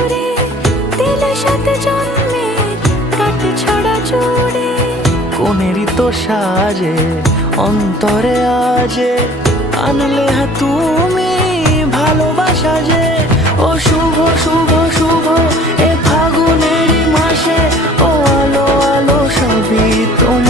সুরে দিলে সাথে জন্মের কাট ছড়া জুড়ে। কোনেরই তো সাজে অন্তরে আজে আনলে তুমি ভালোবাসা যে। ও শুভ শুভ শুভ এ ফাগুনেরই মাসে, ও আলো আলো সবই তোমার।